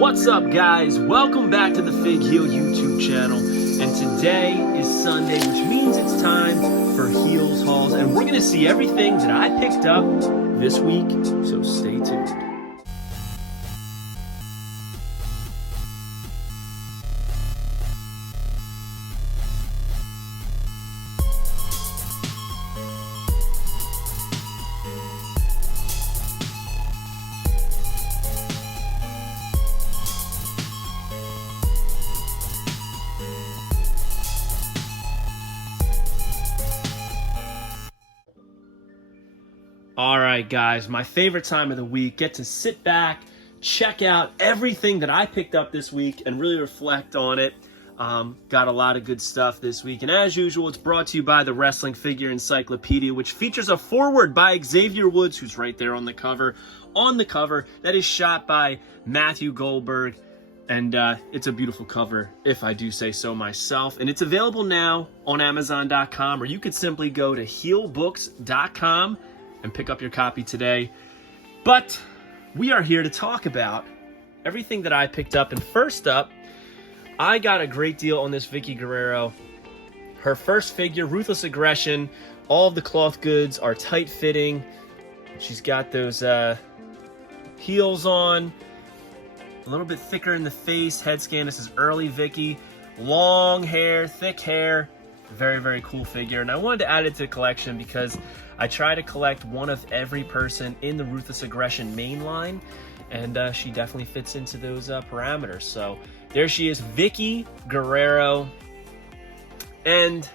What's up, guys? Welcome back to the Fig Heel YouTube channel. And today is Sunday, which means it's time for Heels Hauls. And we're going to see everything that I picked up this week, so stay tuned. All right, guys, my favorite time of the week. Get to sit back, check out everything that I picked up this week, and really reflect on it. Got a lot of good stuff this week. And as usual, it's brought to you by the Wrestling Figure Encyclopedia, which features a foreword by Xavier Woods, who's right there on the cover. That is shot by Matthew Goldberg. And it's a beautiful cover, if I do say so myself. And it's available now on Amazon.com, or you could simply go to heelbooks.com and pick up your copy today. But we are here to talk about everything that I picked up. And first up, I got a great deal on this Vickie Guerrero. Her first figure, Ruthless Aggression. All of the cloth goods are tight fitting. She's got those heels on. A little bit thicker in the face. Head scan. This is early Vickie. Long hair, thick hair. Very, very cool figure. And I wanted to add it to the collection because I try to collect one of every person in the Ruthless Aggression main line, and she definitely fits into those parameters. So there she is, Vickie Guerrero. And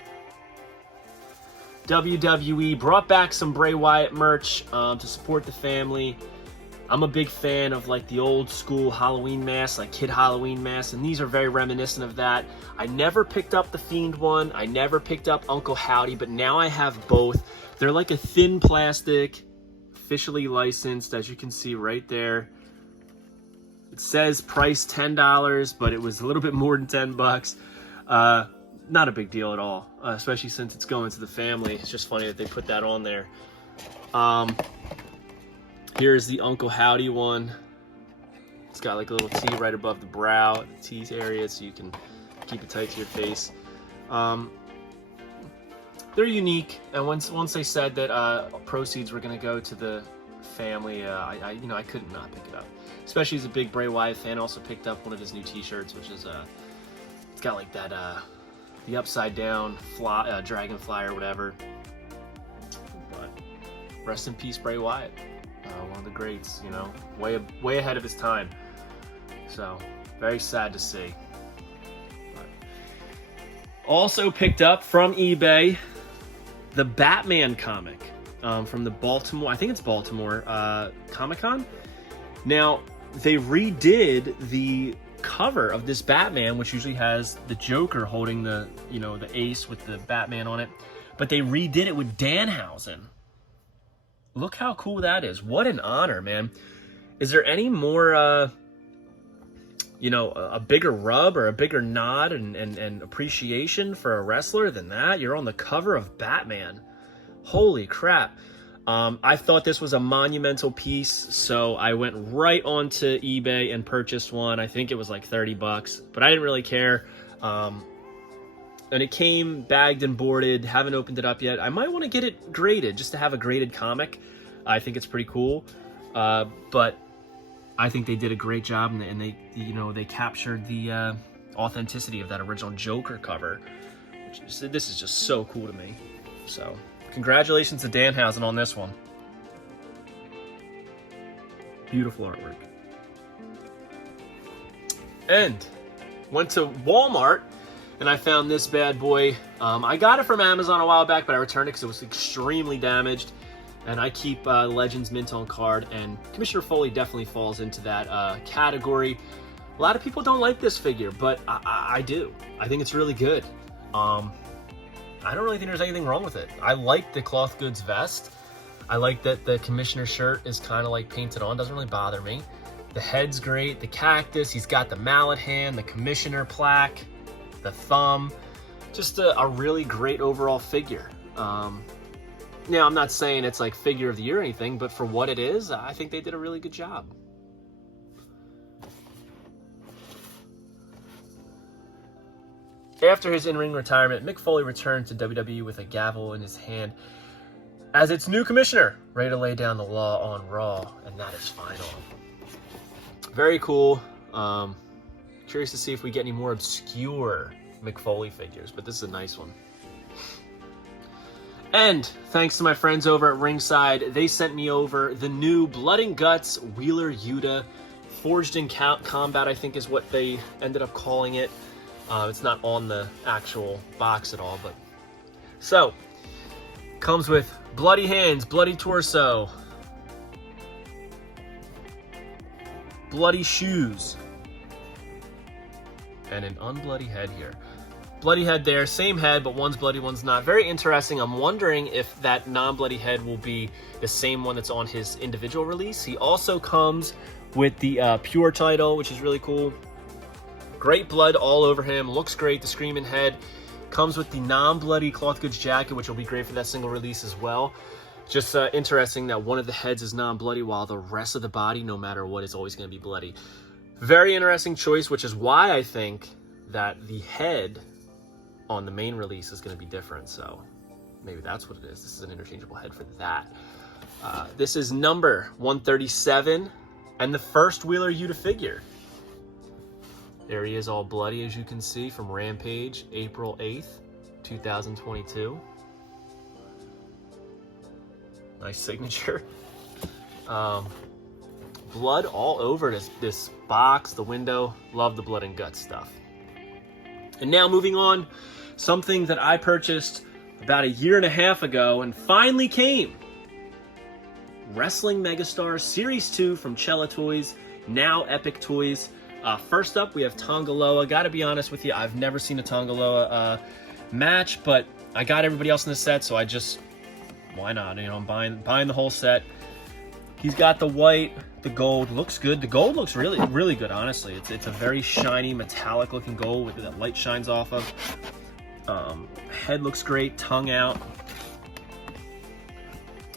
WWE brought back some Bray Wyatt merch to support the family. I'm a big fan of like the old school Halloween masks, like kid Halloween masks, and these are very reminiscent of that. I never picked up the Fiend one. I never picked up Uncle Howdy, but now I have both. They're like a thin plastic, officially licensed, as you can see right there. It says price $10, but it was a little bit more than $10. Not a big deal at all, especially since it's going to the family. It's just funny that they put that on there. Here's the Uncle Howdy one. It's got like a little T right above the brow, the T area, so you can keep it tight to your face. They're unique, and once they said that proceeds were going to go to the family, I couldn't not pick it up. Especially as a big Bray Wyatt fan, I also picked up one of his new T-shirts, which is it's got like that the upside down dragonfly or whatever. But rest in peace, Bray Wyatt. One of the greats, you know, way ahead of his time. So, very sad to see. But also picked up from eBay the Batman comic from the Baltimore, I think it's Baltimore Comic-Con. Now, they redid the cover of this Batman, which usually has the Joker holding the, the ace with the Batman on it, but they redid it with Danhausen. Look how cool that is. What an honor, man. Is there any more, a bigger rub or a bigger nod and appreciation for a wrestler than that? You're on the cover of Batman. Holy crap. I thought this was a monumental piece, so I went right onto eBay and purchased one. I think it was like $30, but I didn't really care. And it came bagged and boarded. Haven't opened it up yet. I might want to get it graded just to have a graded comic. I think it's pretty cool. But I think they did a great job, and they captured the authenticity of that original Joker cover. This is just so cool to me. So congratulations to Danhausen on this one. Beautiful artwork. And went to Walmart, and I found this bad boy. I got it from Amazon a while back, but I returned it because it was extremely damaged. And I keep Legends Mint on card, and Commissioner Foley definitely falls into that category. A lot of people don't like this figure, but I do. I think it's really good. I don't really think there's anything wrong with it. I like the cloth goods vest. I like that the Commissioner shirt is kind of like painted on. Doesn't really bother me. The head's great. The cactus, he's got the mallet hand, the Commissioner plaque, the thumb. Just a really great overall figure. Now, I'm not saying it's like figure of the year or anything, but for what it is, I think they did a really good job. After his in-ring retirement, Mick Foley returned to WWE with a gavel in his hand as its new commissioner, ready to lay down the law on Raw, and that is final. Very cool. Curious to see if we get any more obscure Mick Foley figures, but this is a nice one. And thanks to my friends over at Ringside, they sent me over the new Blood and Guts Wheeler Yuta, Forged in Combat, I think is what they ended up calling it. It's not on the actual box at all, but so comes with bloody hands, bloody torso, bloody shoes, and an unbloody head here. Bloody head there, same head, but one's bloody, one's not. Very interesting. I'm wondering if that non-bloody head will be the same one that's on his individual release. He also comes with the Pure title, which is really cool. Great blood all over him. Looks great. The Screaming Head comes with the non-bloody cloth goods jacket, which will be great for that single release as well. Just interesting that one of the heads is non-bloody while the rest of the body, no matter what, is always going to be bloody. Very interesting choice, which is why I think that the head on the main release is going to be different. So maybe that's what it is. This is an interchangeable head for that. This is number 137 and the first Wheeler Yuta figure. There he is, all bloody, as you can see, from Rampage, April 8th, 2022. Nice signature. Blood all over this box, the window. Love the blood and guts stuff. And now moving on, something that I purchased about a year and a half ago and finally came. Wrestling Megastars Series 2 from Cella Toys, now Epic Toys. First up, we have Tongaloa. Gotta be honest with you, I've never seen a Tongaloa match, but I got everybody else in the set, so I just, why not? You know, I'm buying the whole set. He's got the white, the gold, looks good. The gold looks really, really good, honestly. It's a very shiny, metallic looking gold with that light shines off of. Head looks great, tongue out.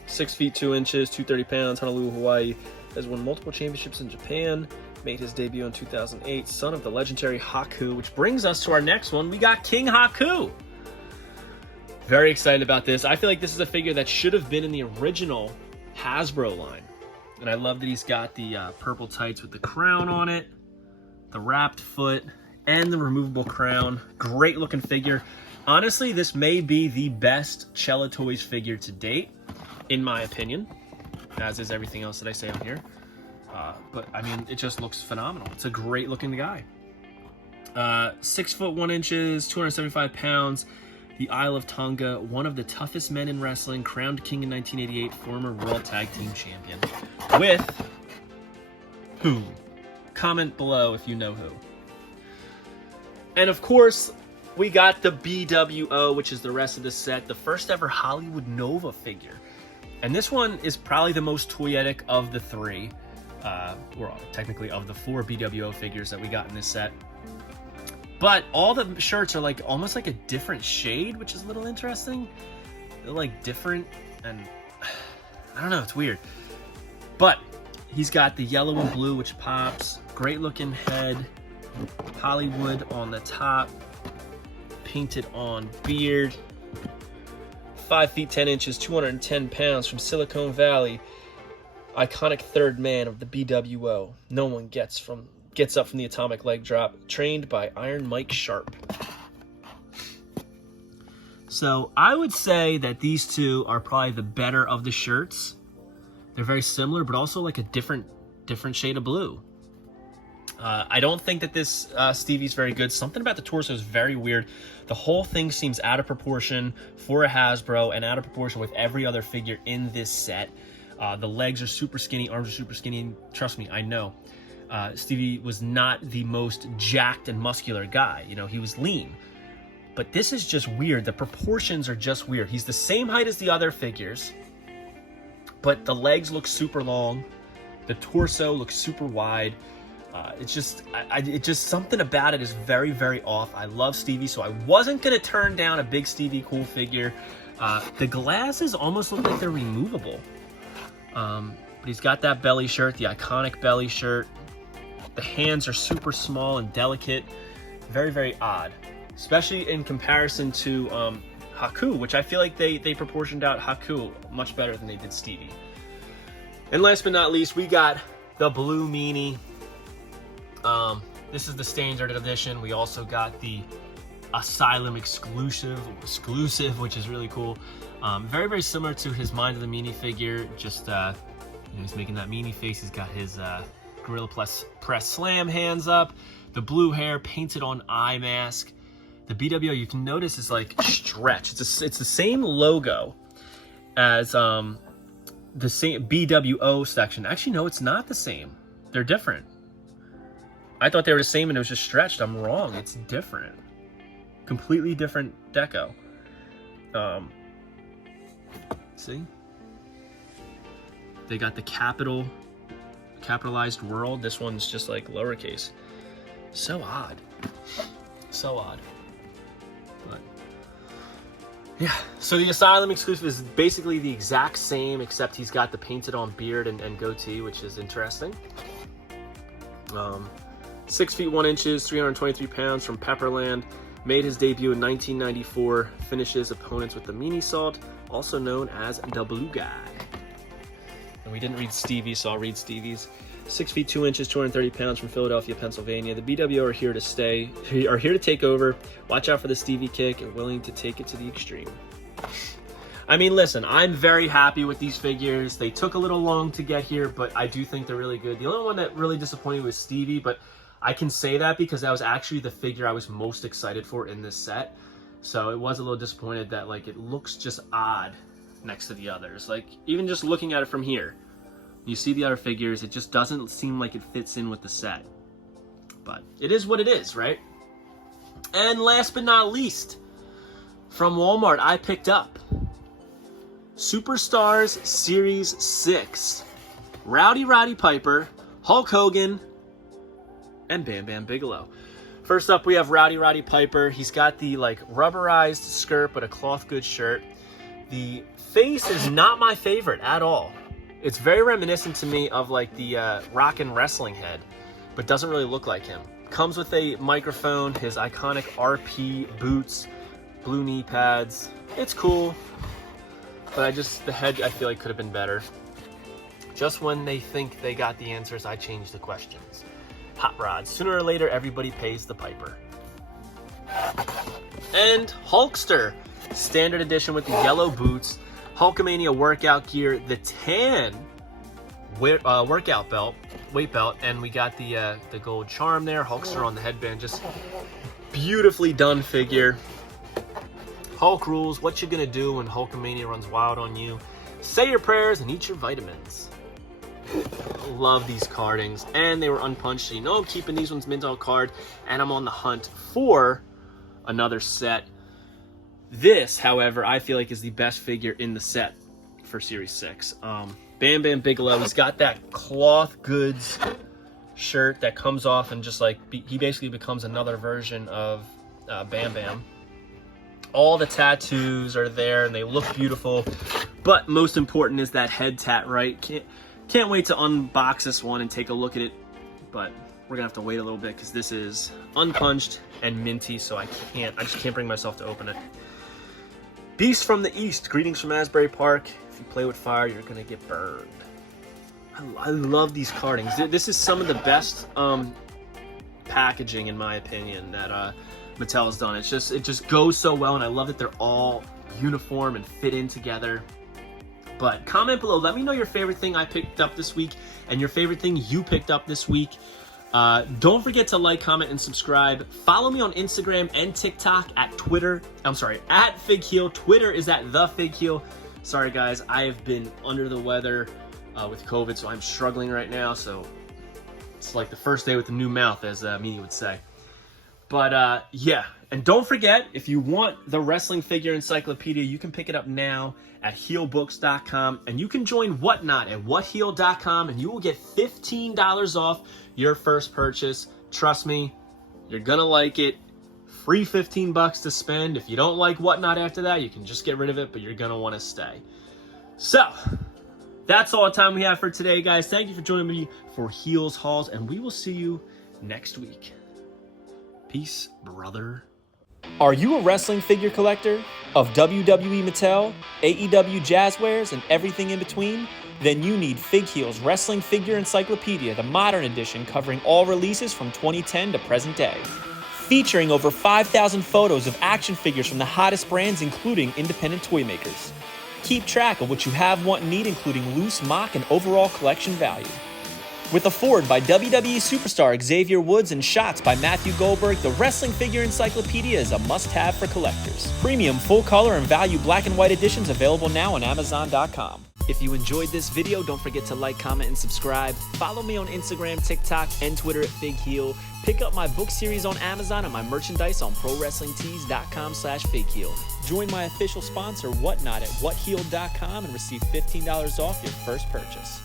6 feet 2 inches, 230 pounds, Honolulu, Hawaii. Has won multiple championships in Japan. Made his debut in 2008. Son of the legendary Haku, which brings us to our next one. We got King Haku. Very excited about this. I feel like this is a figure that should have been in the original Hasbro line. And I love that he's got the purple tights with the crown on it, the wrapped foot, and the removable crown. Great looking figure. Honestly, this may be the best Cella Toys figure to date, in my opinion, as is everything else that I say on here. But I mean, it just looks phenomenal. It's a great looking guy. 6 foot 1 inches, 275 pounds. The Isle of Tonga, one of the toughest men in wrestling, crowned king in 1988, former World Tag Team Champion. With who? Comment below if you know who. And of course, we got the BWO, which is the rest of the set, the first ever Hollywood Nova figure. And this one is probably the most toyetic of the three, or technically of the 4 BWO figures that we got in this set. But all the shirts are like almost like a different shade, which is a little interesting. They're like different, and I don't know, it's weird. But he's got the yellow and blue, which pops. Great looking head. Hollywood on the top. Painted on beard. 5 feet 10 inches, 210 pounds, from Silicon Valley. Iconic third man of the BWO. No one gets up from the atomic leg drop. Trained by Iron Mike Sharp. So I would say that these two are probably the better of the shirts. They're very similar, but also like a different shade of blue. I don't think that this Stevie's very good. Something about the torso is very weird. The whole thing seems out of proportion for a Hasbro and out of proportion with every other figure in this set. The legs are super skinny, arms are super skinny. Trust me, I know. Stevie was not the most jacked and muscular guy. You know, he was lean. But this is just weird. The proportions are just weird. He's the same height as the other figures, but the legs look super long. The torso looks super wide. It's just, something about it is very, very off. I love Stevie, so I wasn't going to turn down a big Stevie cool figure. The glasses almost look like they're removable. But he's got that belly shirt, the iconic belly shirt. The hands are super small and delicate. Very, very odd. especially in comparison to Haku, which I feel like they proportioned out Haku much better than they did Stevie. And last but not least, we got the blue meanie. This is the standard edition. We also got the Asylum exclusive, which is really cool. Very, very similar to his Mind of the Meanie figure. Just, you know, he's making that meanie face. He's got his Gorilla Press Slam hands up. The blue hair painted on eye mask. The BWO, you can notice, is like stretched. It's the same logo as the same BWO section. Actually, no, it's not the same. They're different. I thought they were the same and it was just stretched. I'm wrong. It's different. Completely different deco. See? They got the capitalized world. This one's just like lowercase. So odd. So odd. But yeah. So the Asylum exclusive is basically the exact same, except he's got the painted on beard and goatee, which is interesting. 6 feet 1 inches, 323 pounds, from Pepperland. Made his debut in 1994. Finishes opponents with the Meanie Salt, also known as the Blue Guy. And we didn't read Stevie, so I'll read Stevie's. 6 feet 2 inches, 230 pounds, from Philadelphia, Pennsylvania. The BWO are here to stay, are here to take over. Watch out for the Stevie kick and willing to take it to the extreme. I mean, listen, I'm very happy with these figures. They took a little long to get here, but I do think they're really good. The only one that really disappointed was Stevie, but I can say that because that was actually the figure I was most excited for in this set. So it was a little disappointed that, like, it looks just odd next to the others. Like, even just looking at it from here, you see the other figures, it just doesn't seem like it fits in with the set. But it is what it is, right? And last but not least, from Walmart, I picked up Superstars Series 6. Rowdy Piper, Hulk Hogan, and Bam Bam Bigelow. First up, we have Rowdy Piper. He's got the, like, rubberized skirt but a cloth goods shirt. The face is not my favorite at all. It's very reminiscent to me of, like, the Rockin' Wrestling head, but doesn't really look like him. Comes with a microphone, his iconic RP boots, blue knee pads. It's cool, but the head, I feel like, could have been better. Just when they think they got the answers, I change the questions. Hot rods. Sooner or later, everybody pays the piper. And Hulkster, standard edition with the yellow boots, Hulkamania workout gear, the tan workout belt, weight belt, and we got the gold charm there. Hulkster on the headband, just beautifully done figure. Hulk rules. What you gonna do when Hulkamania runs wild on you? Say your prayers and eat your vitamins. Love these cardings, and they were unpunched, so you know I'm keeping these ones mint on card, and I'm on the hunt for another set. This, however, I feel like is the best figure in the set for Series 6. Bam Bam Bigelow, he's got that cloth goods shirt that comes off and just like, he basically becomes another version of Bam Bam. All the tattoos are there and they look beautiful, but most important is that head tat, right? Can't wait to unbox this one and take a look at it, but we're gonna have to wait a little bit because this is unpunched and minty, so I just can't bring myself to open it. Beast from the East, greetings from Asbury Park. If you play with fire, you're gonna get burned. I love these cardings. This is some of the best packaging, in my opinion, that Mattel has done. It just goes so well, and I love that they're all uniform and fit in together. But comment below, let me know your favorite thing I picked up this week and your favorite thing you picked up this week. Don't forget to like, comment, and subscribe. Follow me on Instagram and TikTok at FigHeal. Twitter is at TheFigHeal. Sorry guys, I have been under the weather with COVID, so I'm struggling right now. So it's like the first day with a new mouth, as Meanie would say. But yeah, and don't forget, if you want the wrestling figure encyclopedia, you can pick it up now at heelbooks.com, and you can join Whatnot at whatheal.com, and you will get $15 off your first purchase. Trust me, you're gonna like it. Free $15 to spend. If you don't like Whatnot after that, you can just get rid of it, but you're gonna want to stay. So that's all the time we have for today, guys. Thank you for joining me for Heels Hauls, and we will see you next week. Peace, brother. Are you a wrestling figure collector of WWE Mattel, AEW Jazzwares, and everything in between? Then you need Fig Heel's Wrestling Figure Encyclopedia, the modern edition covering all releases from 2010 to present day. Featuring over 5,000 photos of action figures from the hottest brands, including independent toy makers. Keep track of what you have, want, and need, including loose, mock, and overall collection value. With a forward by WWE Superstar Xavier Woods and shots by Matthew Goldberg, the Wrestling Figure Encyclopedia is a must-have for collectors. Premium full-color and value black and white editions available now on Amazon.com. If you enjoyed this video, don't forget to like, comment, and subscribe. Follow me on Instagram, TikTok, and Twitter at FigHeel. Pick up my book series on Amazon and my merchandise on ProWrestlingTees.com/FigHeel. Join my official sponsor, Whatnot, at WhatHeal.com and receive $15 off your first purchase.